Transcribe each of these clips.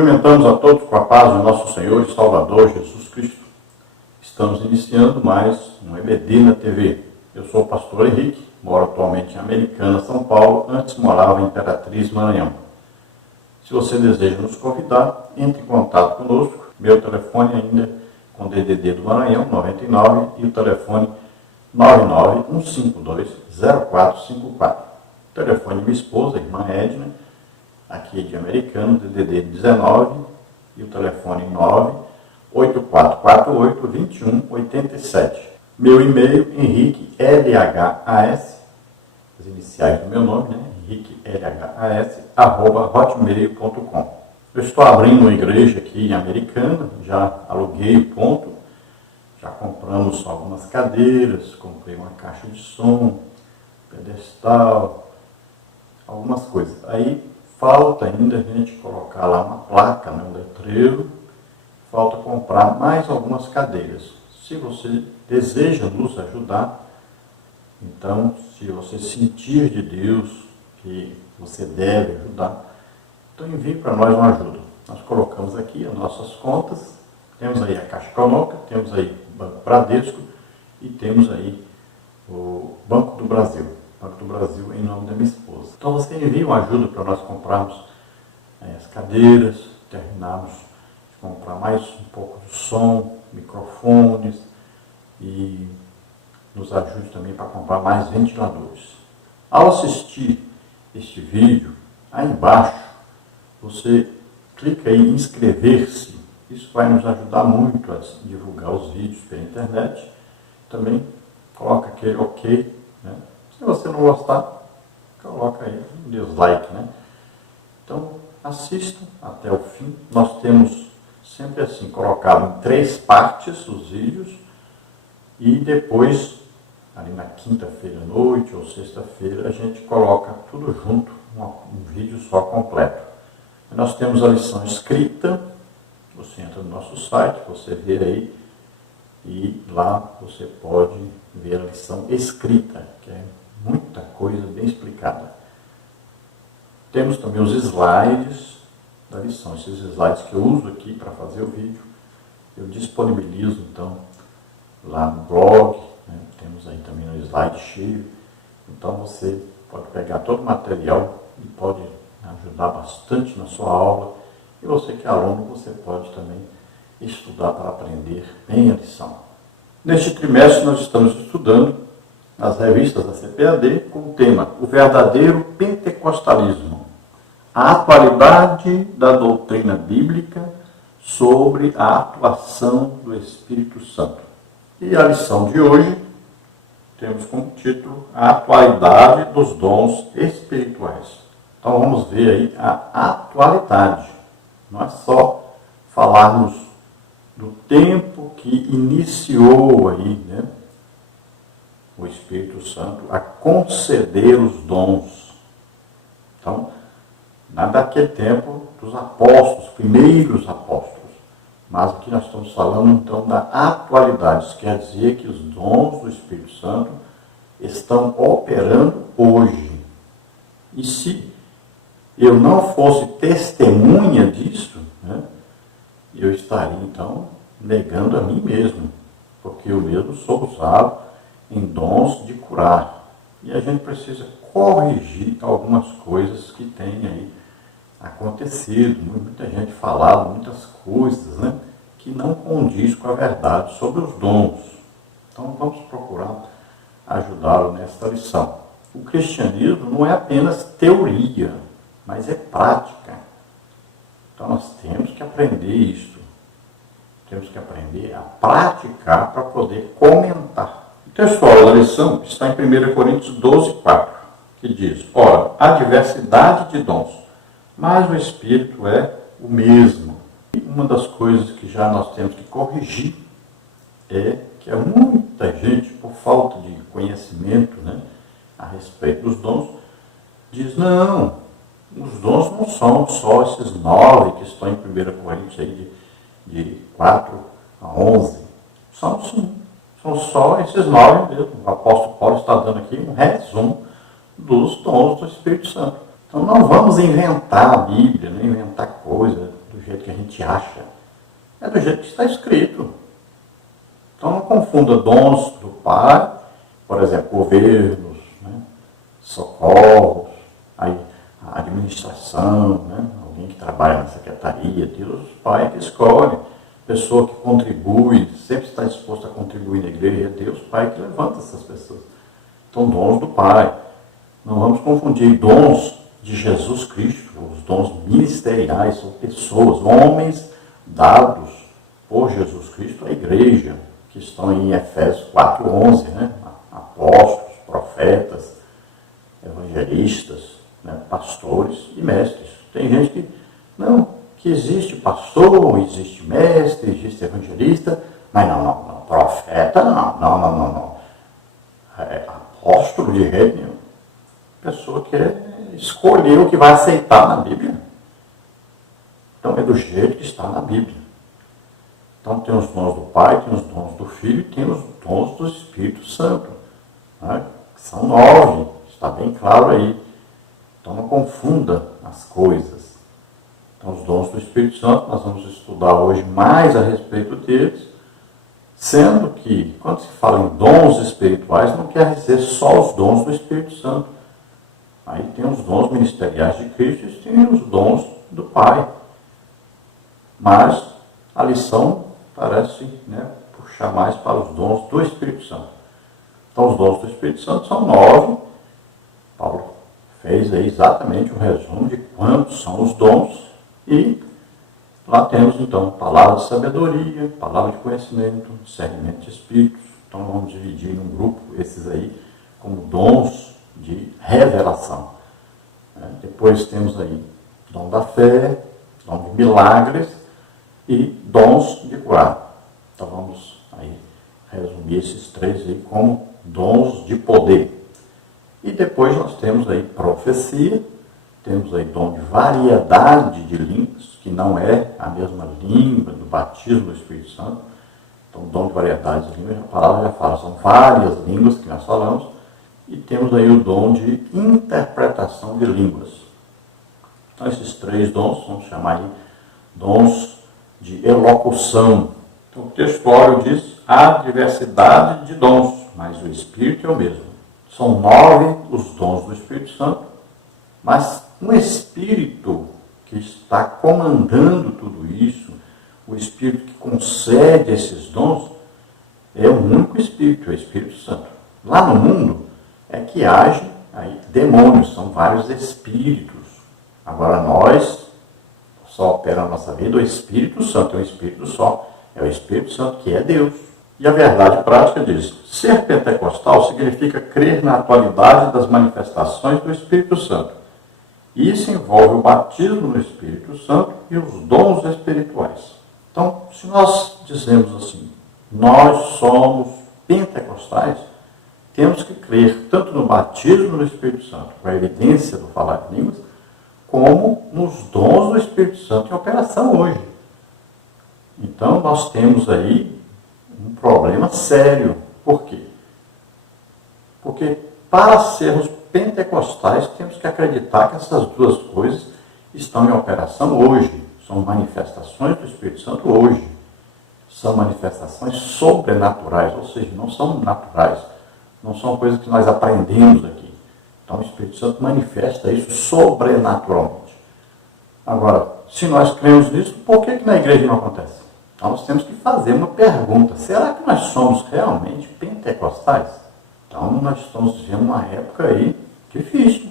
Cumprimentamos a todos com a paz do nosso Senhor e Salvador Jesus Cristo. Estamos iniciando mais um EBD na TV. Eu sou o pastor Henrique, moro atualmente em Americana, São Paulo, antes morava em Imperatriz, Maranhão. Se você deseja nos convidar, entre em contato conosco. Meu telefone ainda com DDD do Maranhão, 99, e o telefone 991520454. O telefone de minha esposa, irmã Edna, aqui de Americano, DDD 19, e o telefone 98448-2187. Meu e-mail, Henrique LHAS, as iniciais do meu nome, né? Henrique LHAS, @hotmail.com. Eu estou abrindo uma igreja aqui em Americana, já aluguei o ponto, já compramos algumas cadeiras, comprei uma caixa de som, pedestal, algumas coisas. Aí falta ainda a gente colocar lá uma placa, né, um letreiro, falta comprar mais algumas cadeiras. Se você deseja nos ajudar, então, se você sentir de Deus que você deve ajudar, então envie para nós uma ajuda. Nós colocamos aqui as nossas contas, temos aí a Caixa Econômica, temos aí o Banco Bradesco e temos aí o Banco do Brasil. Banco do Brasil em nome da minha esposa. Então você envia uma ajuda para nós comprarmos as cadeiras, terminarmos de comprar mais um pouco de som, microfones e nos ajude também para comprar mais ventiladores. Ao assistir este vídeo, aí embaixo você clica aí em inscrever-se. Isso vai nos ajudar muito a divulgar os vídeos pela internet. Também coloca aquele OK, né? Se você não gostar, coloca aí um dislike, né? Então, assistam até o fim. Nós temos sempre assim, colocado em 3 partes os vídeos e depois, ali na quinta-feira à noite ou sexta-feira, a gente coloca tudo junto, um vídeo só completo. Nós temos a lição escrita, você entra no nosso site, você vê aí, e lá você pode ver a lição escrita, que é muita coisa bem explicada. Temos também os slides da lição, esses slides que eu uso aqui para fazer o vídeo, eu disponibilizo então lá no blog, né? Temos aí também um slide cheio, então você pode pegar todo o material e pode ajudar bastante na sua aula, e você que é aluno, você pode também estudar para aprender bem a lição. Neste trimestre nós estamos estudando nas revistas da CPAD com o tema O Verdadeiro Pentecostalismo, a atualidade da doutrina bíblica sobre a atuação do Espírito Santo. E a lição de hoje temos como título A Atualidade dos Dons Espirituais. Então vamos ver aí a atualidade. Não é só falarmos do tempo que iniciou aí, né, o Espírito Santo a conceder os dons. Então, nada daquele tempo dos apóstolos, primeiros apóstolos. Mas aqui nós estamos falando então da atualidade. Isso quer dizer que os dons do Espírito Santo estão operando hoje. E se eu não fosse testemunha disso, né, eu estaria então negando a mim mesmo, porque eu mesmo sou usado em dons de curar. E a gente precisa corrigir algumas coisas que têm aí acontecido, muita gente falado muitas coisas, né, que não condiz com a verdade sobre os dons. Então vamos procurar ajudá-lo nesta lição. O cristianismo não é apenas teoria, mas é prática. Então nós temos que aprender isso. Temos que aprender a praticar para poder comentar. O textual da lição está em 1 Coríntios 12:4, que diz: Ora, há diversidade de dons, mas o Espírito é o mesmo. E uma das coisas que já nós temos que corrigir é que há muita gente, por falta de conhecimento, né, a respeito dos dons, diz: não, os dons não são só esses 9 que estão em 1 Coríntios aí de 4 a 11. São sim, são só esses 9 mesmo. O apóstolo Paulo está dando aqui um resumo dos dons do Espírito Santo. Então não vamos inventar a Bíblia, não inventar coisa do jeito que a gente acha. É do jeito que está escrito. Então não confunda dons do Pai, por exemplo, governos, né? Socorros, aí a administração, né? Alguém que trabalha na secretaria, Deus Pai que escolhe, pessoa que contribui, sempre está disposto a contribuir na igreja, é Deus Pai que levanta essas pessoas. Então, dons do Pai. Não vamos confundir dons de Jesus Cristo, os dons ministeriais, são pessoas, homens dados por Jesus Cristo à igreja, que estão em Efésios 4:11, né? Apóstolos, profetas, evangelistas, né? Pastores e mestres. Tem gente que, não, que existe pastor, existe mestre, existe evangelista, mas não, profeta não. Apóstolo de jeito nenhum. Pessoa que escolheu o que vai aceitar na Bíblia. Então é do jeito que está na Bíblia. Então tem os dons do Pai, tem os dons do Filho e tem os dons do Espírito Santo. Né? Que são 9, está bem claro aí. Então não confunda as coisas. Então os dons do Espírito Santo, nós vamos estudar hoje mais a respeito deles, sendo que, quando se fala em dons espirituais, não quer dizer só os dons do Espírito Santo. Aí tem os dons ministeriais de Cristo e tem os dons do Pai. Mas a lição parece, né, puxar mais para os dons do Espírito Santo. Então os dons do Espírito Santo são 9. Paulo fez aí exatamente um resumo de quantos são os dons. E lá temos então palavra de sabedoria, palavra de conhecimento, discernimento de espíritos. Então vamos dividir num grupo esses aí como dons de revelação. Depois temos aí dom da fé, dom de milagres e dons de curar. Então vamos aí resumir esses 3 aí como dons de poder. E depois nós temos aí profecia, temos aí dom de variedade de línguas, que não é a mesma língua do batismo do Espírito Santo. Então dom de variedade de línguas, a palavra já fala, são várias línguas que nós falamos. E temos aí o dom de interpretação de línguas. Então esses 3 dons, vamos chamar aí dons de elocução. Então o textuário diz, há diversidade de dons, mas o Espírito é o mesmo. São 9 os dons do Espírito Santo, mas um Espírito que está comandando tudo isso, o Espírito que concede esses dons, é um único Espírito, é o Espírito Santo. Lá no mundo é que agem aí demônios, são vários espíritos. Agora nós, só opera na nossa vida o Espírito Santo, é um Espírito só, é o Espírito Santo que é Deus. E a verdade prática diz, ser pentecostal significa crer na atualidade das manifestações do Espírito Santo. Isso envolve o batismo no Espírito Santo e os dons espirituais. Então, se nós dizemos assim, nós somos pentecostais, temos que crer tanto no batismo no Espírito Santo, com a evidência do falar em línguas, como nos dons do Espírito Santo em operação hoje. Então, nós temos aí um problema sério. Por quê? Porque para sermos pentecostais, temos que acreditar que essas duas coisas estão em operação hoje. São manifestações do Espírito Santo hoje. São manifestações sobrenaturais, ou seja, não são naturais. Não são coisas que nós aprendemos aqui. Então o Espírito Santo manifesta isso sobrenaturalmente. Agora, se nós cremos nisso, por que na igreja não acontece? Então nós temos que fazer uma pergunta. Será que nós somos realmente pentecostais? Então nós estamos vivendo uma época aí difícil.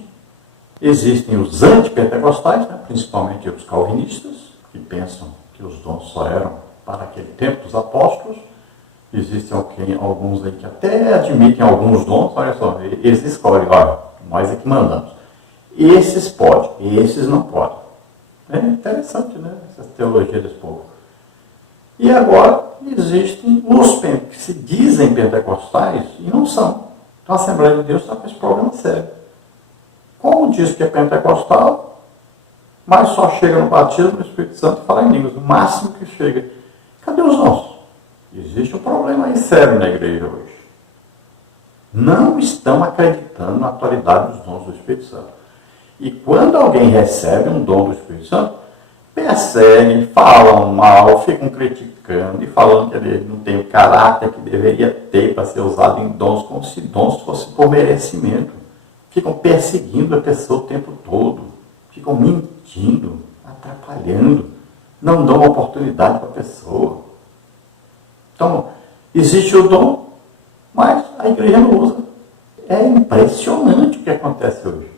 Existem os antipentecostais, né? Principalmente os calvinistas, que pensam que os dons só eram para aquele tempo dos apóstolos. Existem alguns aí que até admitem alguns dons, olha só, eles escolhem, olha, nós é que mandamos. Esses podem, esses não podem. É interessante, né? Essa teologia desse povo. E agora existem os que se dizem pentecostais e não são. Então a Assembleia de Deus está com esse problema sério. Como diz que é pentecostal, mas só chega no batismo do Espírito Santo e fala em línguas, o máximo que chega. Cadê os nossos? Existe um problema aí sério na igreja hoje. Não estão acreditando na atualidade dos dons do Espírito Santo. E quando alguém recebe um dom do Espírito Santo, perseguem, falam mal, ficam criticando e falando que ele não tem o caráter que deveria ter para ser usado em dons, como se dons fosse por merecimento. Ficam perseguindo a pessoa o tempo todo, ficam mentindo, atrapalhando, não dão oportunidade para a pessoa. Então, existe o dom, mas a igreja não usa. É impressionante o que acontece hoje.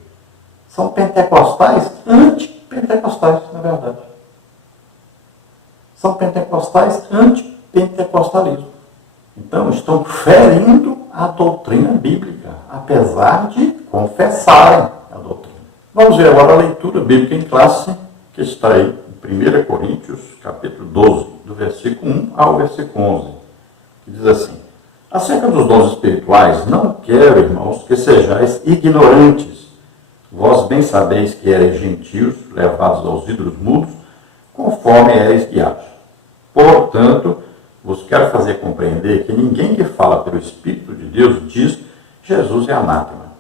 São pentecostais anti-pentecostais, na verdade. São pentecostais anti-pentecostalismo. Então, estão ferindo a doutrina bíblica, apesar de confessarem a doutrina. Vamos ver agora a leitura bíblica em classe, que está aí em 1 Coríntios, capítulo 12, do versículo 1 ao versículo 11, que diz assim: acerca dos dons espirituais, não quero, irmãos, que sejais ignorantes. Vós bem sabeis que eres gentios, levados aos ídolos mudos, conforme eres guiados. Portanto, vos quero fazer compreender que ninguém que fala pelo Espírito de Deus diz Jesus é anátema.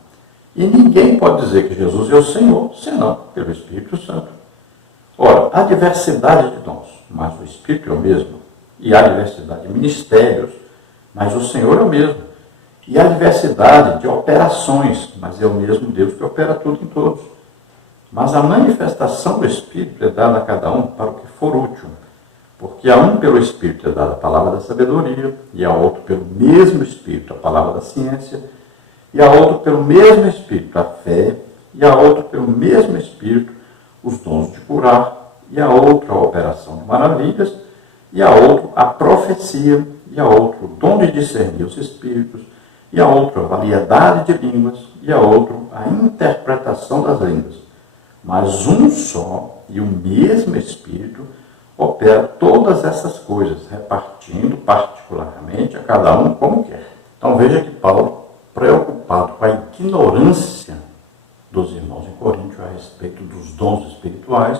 E ninguém pode dizer que Jesus é o Senhor, senão pelo Espírito Santo. Ora, há diversidade de dons, mas o Espírito é o mesmo. E há diversidade de ministérios, mas o Senhor é o mesmo. E há diversidade de operações, mas é o mesmo Deus que opera tudo em todos. Mas a manifestação do Espírito é dada a cada um para o que for útil. Porque a um pelo Espírito é dada a palavra da sabedoria, e a outro pelo mesmo Espírito a palavra da ciência, e a outro pelo mesmo Espírito a fé, e a outro pelo mesmo Espírito os dons de curar, e a outro a operação de maravilhas, e a outro a profecia, e a outro o dom de discernir os espíritos, e a outro a variedade de línguas, e a outro a interpretação das línguas. Mas um só e o mesmo Espírito opera todas essas coisas, repartindo particularmente a cada um como quer. Então veja que Paulo, preocupado com a ignorância dos irmãos em Corinto a respeito dos dons espirituais,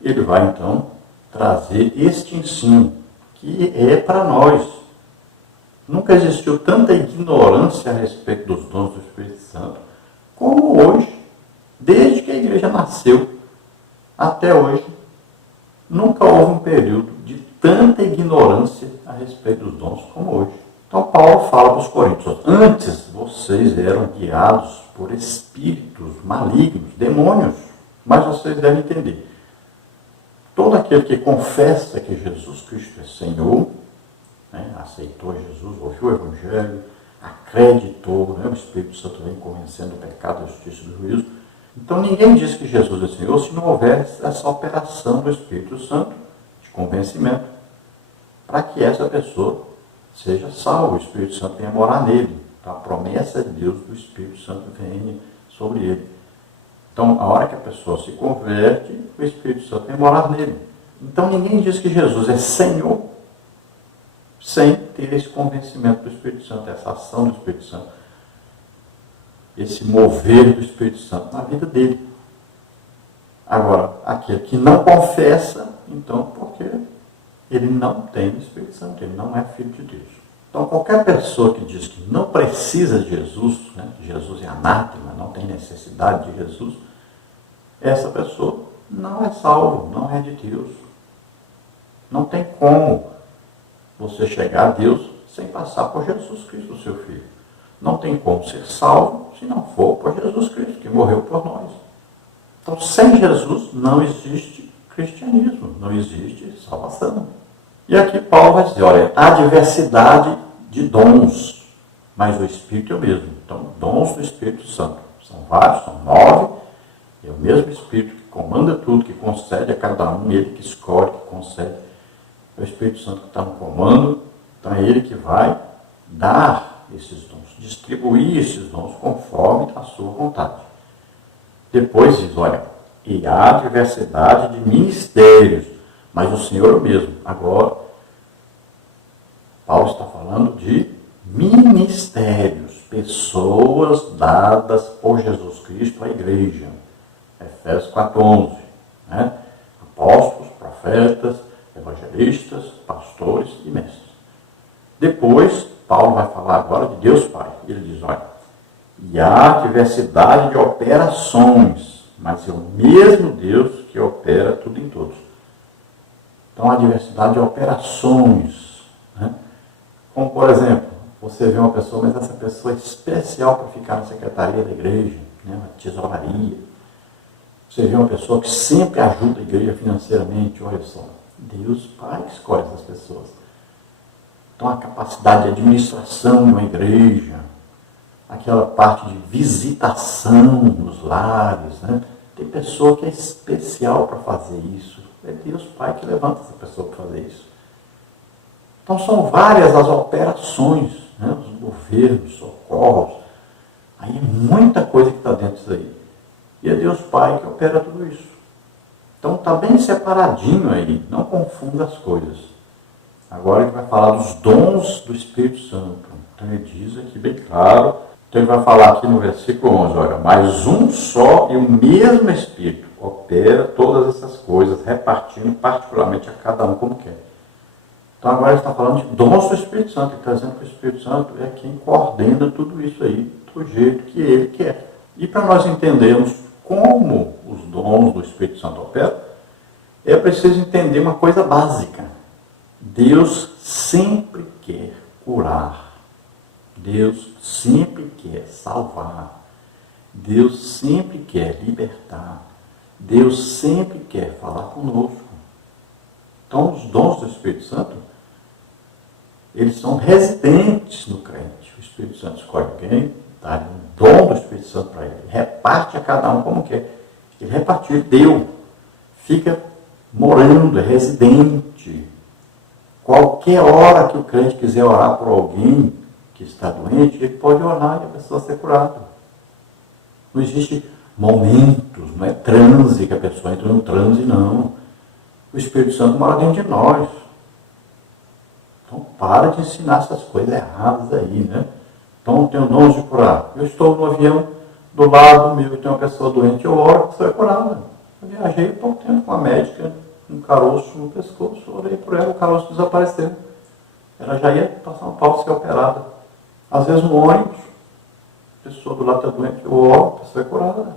ele vai então trazer este ensino, que é para nós. Nunca existiu tanta ignorância a respeito dos dons do Espírito Santo como hoje. Desde que a igreja nasceu até hoje, nunca houve um período de tanta ignorância a respeito dos dons como hoje. Então Paulo fala para os coríntios: antes vocês eram guiados por espíritos malignos, demônios, mas vocês devem entender. Todo aquele que confessa que Jesus Cristo é Senhor, né, aceitou Jesus, ouviu o Evangelho, acreditou, né, o Espírito Santo vem convencendo o pecado, a justiça e o juízo. Então ninguém diz que Jesus é Senhor se não houver essa operação do Espírito Santo de convencimento, para que essa pessoa seja salva, o Espírito Santo venha morar nele. Então a promessa de Deus do Espírito Santo venha sobre ele. Então a hora que a pessoa se converte, o Espírito Santo vem morar nele. Então ninguém diz que Jesus é Senhor sem ter esse convencimento do Espírito Santo, essa ação do Espírito Santo, esse mover do Espírito Santo na vida dele. Agora, aquele que não confessa, então, porque ele não tem o Espírito Santo, ele não é filho de Deus. Então, qualquer pessoa que diz que não precisa de Jesus, né, que Jesus é anátema, não tem necessidade de Jesus, essa pessoa não é salvo, não é de Deus. Não tem como você chegar a Deus sem passar por Jesus Cristo, seu Filho. Não tem como ser salvo se não for por Jesus Cristo, que morreu por nós. Então, sem Jesus não existe cristianismo, não existe salvação. E aqui Paulo vai dizer, olha, há diversidade de dons, mas o Espírito é o mesmo. Então, dons do Espírito Santo. São vários, são 9, é o mesmo Espírito que comanda tudo, que concede a cada um, ele que escolhe, que concede. É o Espírito Santo que está no comando, então é ele que vai dar esses dons, distribuir esses dons conforme a sua vontade. Depois diz, olha, e há diversidade de ministérios, mas o Senhor é o mesmo. Agora, Paulo está falando de ministérios, pessoas dadas por Jesus Cristo à igreja. Efésios 4:11, né? Apóstolos, profetas, evangelistas, pastores e mestres. Depois, Paulo vai falar agora de Deus Pai. Ele diz, olha, e há diversidade de operações, mas é o mesmo Deus que opera tudo em de todos. Então, há diversidade de operações, né? Como, por exemplo, você vê uma pessoa, mas essa pessoa é especial para ficar na secretaria da igreja, né? Uma tesouraria. Você vê uma pessoa que sempre ajuda a igreja financeiramente, olha só. Deus Pai escolhe essas pessoas. Então, a capacidade de administração de uma igreja, aquela parte de visitação nos lares, né? Tem pessoa que é especial para fazer isso. É Deus Pai que levanta essa pessoa para fazer isso. Então, são várias as operações, né? Os governos, socorros. Aí é muita coisa que está dentro disso aí. E é Deus Pai que opera tudo isso. Então, está bem separadinho aí. Não confunda as coisas. Agora ele vai falar dos dons do Espírito Santo. Então, ele diz aqui bem claro. Então, ele vai falar aqui no versículo 11, olha, mas um só e o mesmo Espírito opera todas essas coisas, repartindo particularmente a cada um como quer. Então, agora ele está falando de dons do Espírito Santo. Ele está dizendo que o Espírito Santo é quem coordena tudo isso aí, do jeito que ele quer. E para nós entendermos como os dons do Espírito Santo operam, é preciso entender uma coisa básica. Deus sempre quer curar. Deus sempre quer salvar. Deus sempre quer libertar. Deus sempre quer falar conosco. Então, os dons do Espírito Santo, eles são residentes no crente. O Espírito Santo escolhe alguém, dá um dom do Espírito Santo para ele, reparte a cada um como quer. Ele repartiu, deu, fica morando, é residente. Qualquer hora que o crente quiser orar por alguém que está doente, ele pode orar e a pessoa ser curada. Não existe momentos, não é transe, que a pessoa entra no transe, não. O Espírito Santo mora dentro de nós. Então, para de ensinar essas coisas erradas aí, né? Então, eu tenho dons de curar. Eu estou no avião, do lado meu, tem uma pessoa doente, eu oro, a pessoa é curada. Eu viajei há pouco tempo com uma médica, um caroço no pescoço, orei por ela, o caroço desapareceu. Ela já ia para São Paulo ser operada. Às vezes no ônibus, a pessoa do lado está doente, eu oro, a pessoa é curada.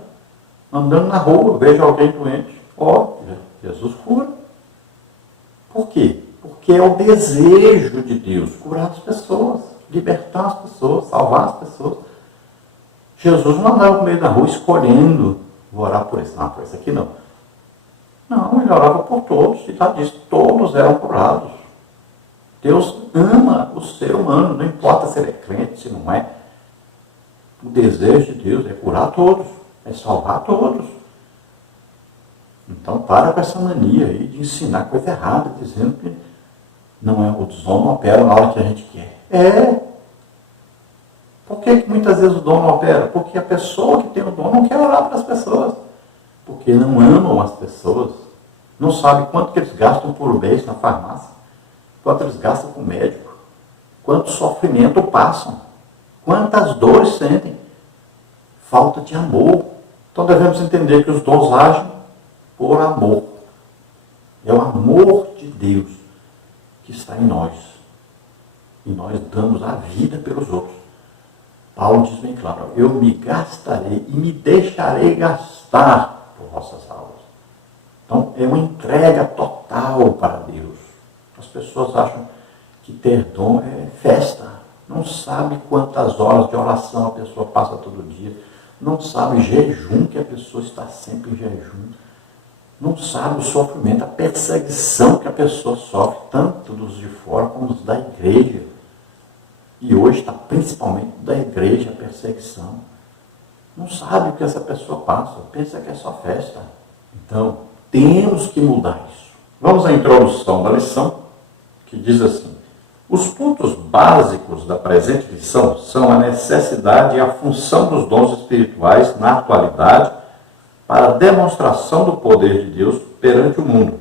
Andando na rua, vejo alguém doente, oro, Jesus cura. Por quê? Porque é o desejo de Deus curar as pessoas, libertar as pessoas, salvar as pessoas. Jesus não andava no meio da rua escolhendo, vou orar por esse, não, por esse aqui não. Não, ele orava por todos, e lá diz, todos eram curados. Deus ama o ser humano, não importa se ele é crente, se não é. O desejo de Deus é curar todos, é salvar todos. Então, para com essa mania aí de ensinar coisa errada, dizendo que não é, o dom não opera na hora que a gente quer. É. Por que muitas vezes o dom não opera? Porque a pessoa que tem o dom não quer orar para as pessoas. Porque não amam as pessoas. Não sabem quanto que eles gastam por mês na farmácia. Quanto eles gastam com o médico. Quanto sofrimento passam. Quantas dores sentem. Falta de amor. Então devemos entender que os dons agem por amor. É o amor de Deus que está em nós. E nós damos a vida pelos outros. Paulo diz bem claro, eu me gastarei e me deixarei gastar por vossas almas. Então, é uma entrega total para Deus. As pessoas acham que ter dom é festa. Não sabe quantas horas de oração a pessoa passa todo dia. Não sabe o jejum que a pessoa está sempre em jejum. Não sabe o sofrimento, a perseguição que a pessoa sofre, tanto dos de fora como dos da igreja. E hoje está principalmente da igreja a perseguição. Não sabe o que essa pessoa passa, pensa que é só festa. Então, temos que mudar isso. Vamos à introdução da lição, que diz assim: os pontos básicos da presente lição são a necessidade e a função dos dons espirituais na atualidade para a demonstração do poder de Deus perante o mundo,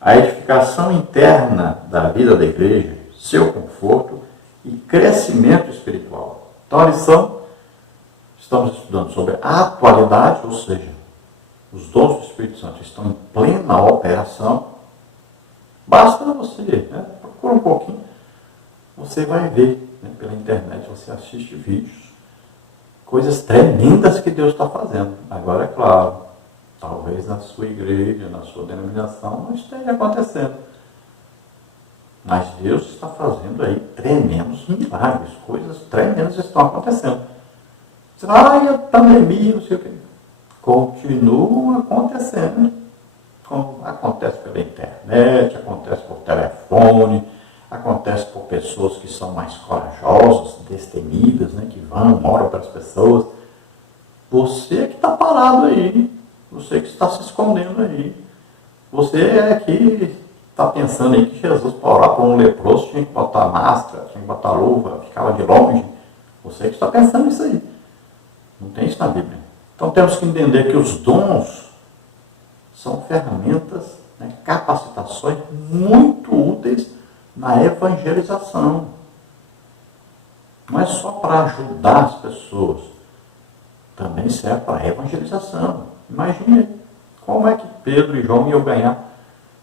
a edificação interna da vida da igreja, seu conforto e crescimento espiritual. Então, a lição, estamos estudando sobre a atualidade, ou seja, os dons do Espírito Santo estão em plena operação. Basta você, procura um pouquinho, você vai ver, pela internet, você assiste vídeos, coisas tremendas que Deus está fazendo. Agora, é claro, Talvez na sua igreja, na sua denominação, não esteja acontecendo. Mas Deus está fazendo aí tremendos milagres, coisas tremendas estão acontecendo. Você vai, a pandemia, não sei o quê. Continuam acontecendo. Acontece pela internet, acontece por telefone, acontece por pessoas que são mais corajosas, destemidas, né, que vão, oram para as pessoas. Você que está parado aí, você que está se escondendo aí, você é que está pensando aí que Jesus, para orar por um leproso, tinha que botar máscara, tinha que botar luva, ficava de longe. Você que está pensando isso aí. Não tem isso na Bíblia. Então temos que entender que os dons são ferramentas, né, capacitações muito úteis na evangelização. Não é só para ajudar as pessoas, também serve para a evangelização. Imagine como é que Pedro e João iam ganhar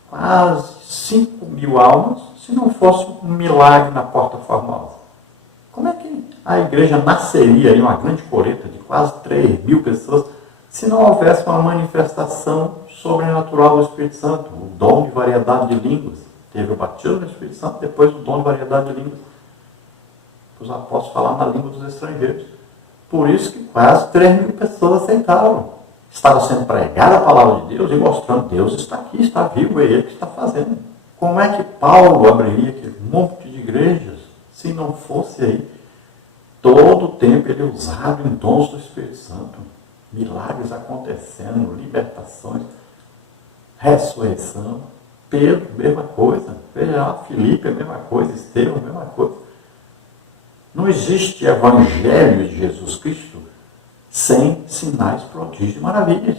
quase 5.000 almas se não fosse um milagre na Porta Formosa. Como é que a igreja nasceria em uma grande colheita de quase 3.000 pessoas se não houvesse uma manifestação sobrenatural do Espírito Santo, o dom de variedade de línguas? Teve o batismo do Espírito Santo, depois o dom de variedade de línguas. Os apóstolos falaram na língua dos estrangeiros. Por isso que quase 3.000 pessoas aceitaram. Estava sendo pregada a palavra de Deus e mostrando: Deus está aqui, está vivo, é Ele que está fazendo. Como é que Paulo abriria aquele monte de igrejas se não fosse aí todo o tempo ele usado em dons do Espírito Santo? Milagres acontecendo, libertações, ressurreição. Pedro, mesma coisa. Veja lá, Filipe, a mesma coisa. Estevão, a mesma coisa. Não existe evangelho de Jesus Cristo sem sinais, prodígios e maravilhas.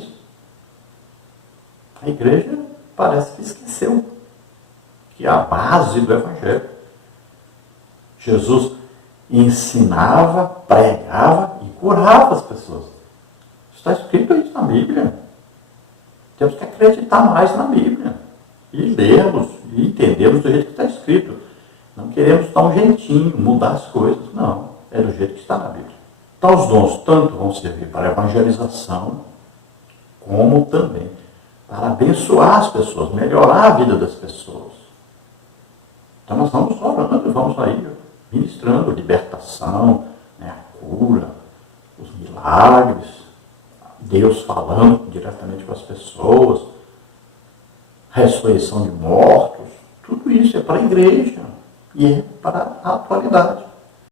A igreja parece que esqueceu que é a base do evangelho. Jesus ensinava, pregava e curava as pessoas. Está escrito isso na Bíblia. Temos que acreditar mais na Bíblia. E lermos e entendermos do jeito que está escrito. Não queremos dar um jeitinho, mudar as coisas. Não, é do jeito que está na Bíblia. Então os dons tanto vão servir para a evangelização, como também para abençoar as pessoas, melhorar a vida das pessoas. Então nós vamos orando, vamos aí ministrando libertação, né, a cura, os milagres, Deus falando diretamente com as pessoas, ressurreição de mortos. Tudo isso é para a igreja e é para a atualidade.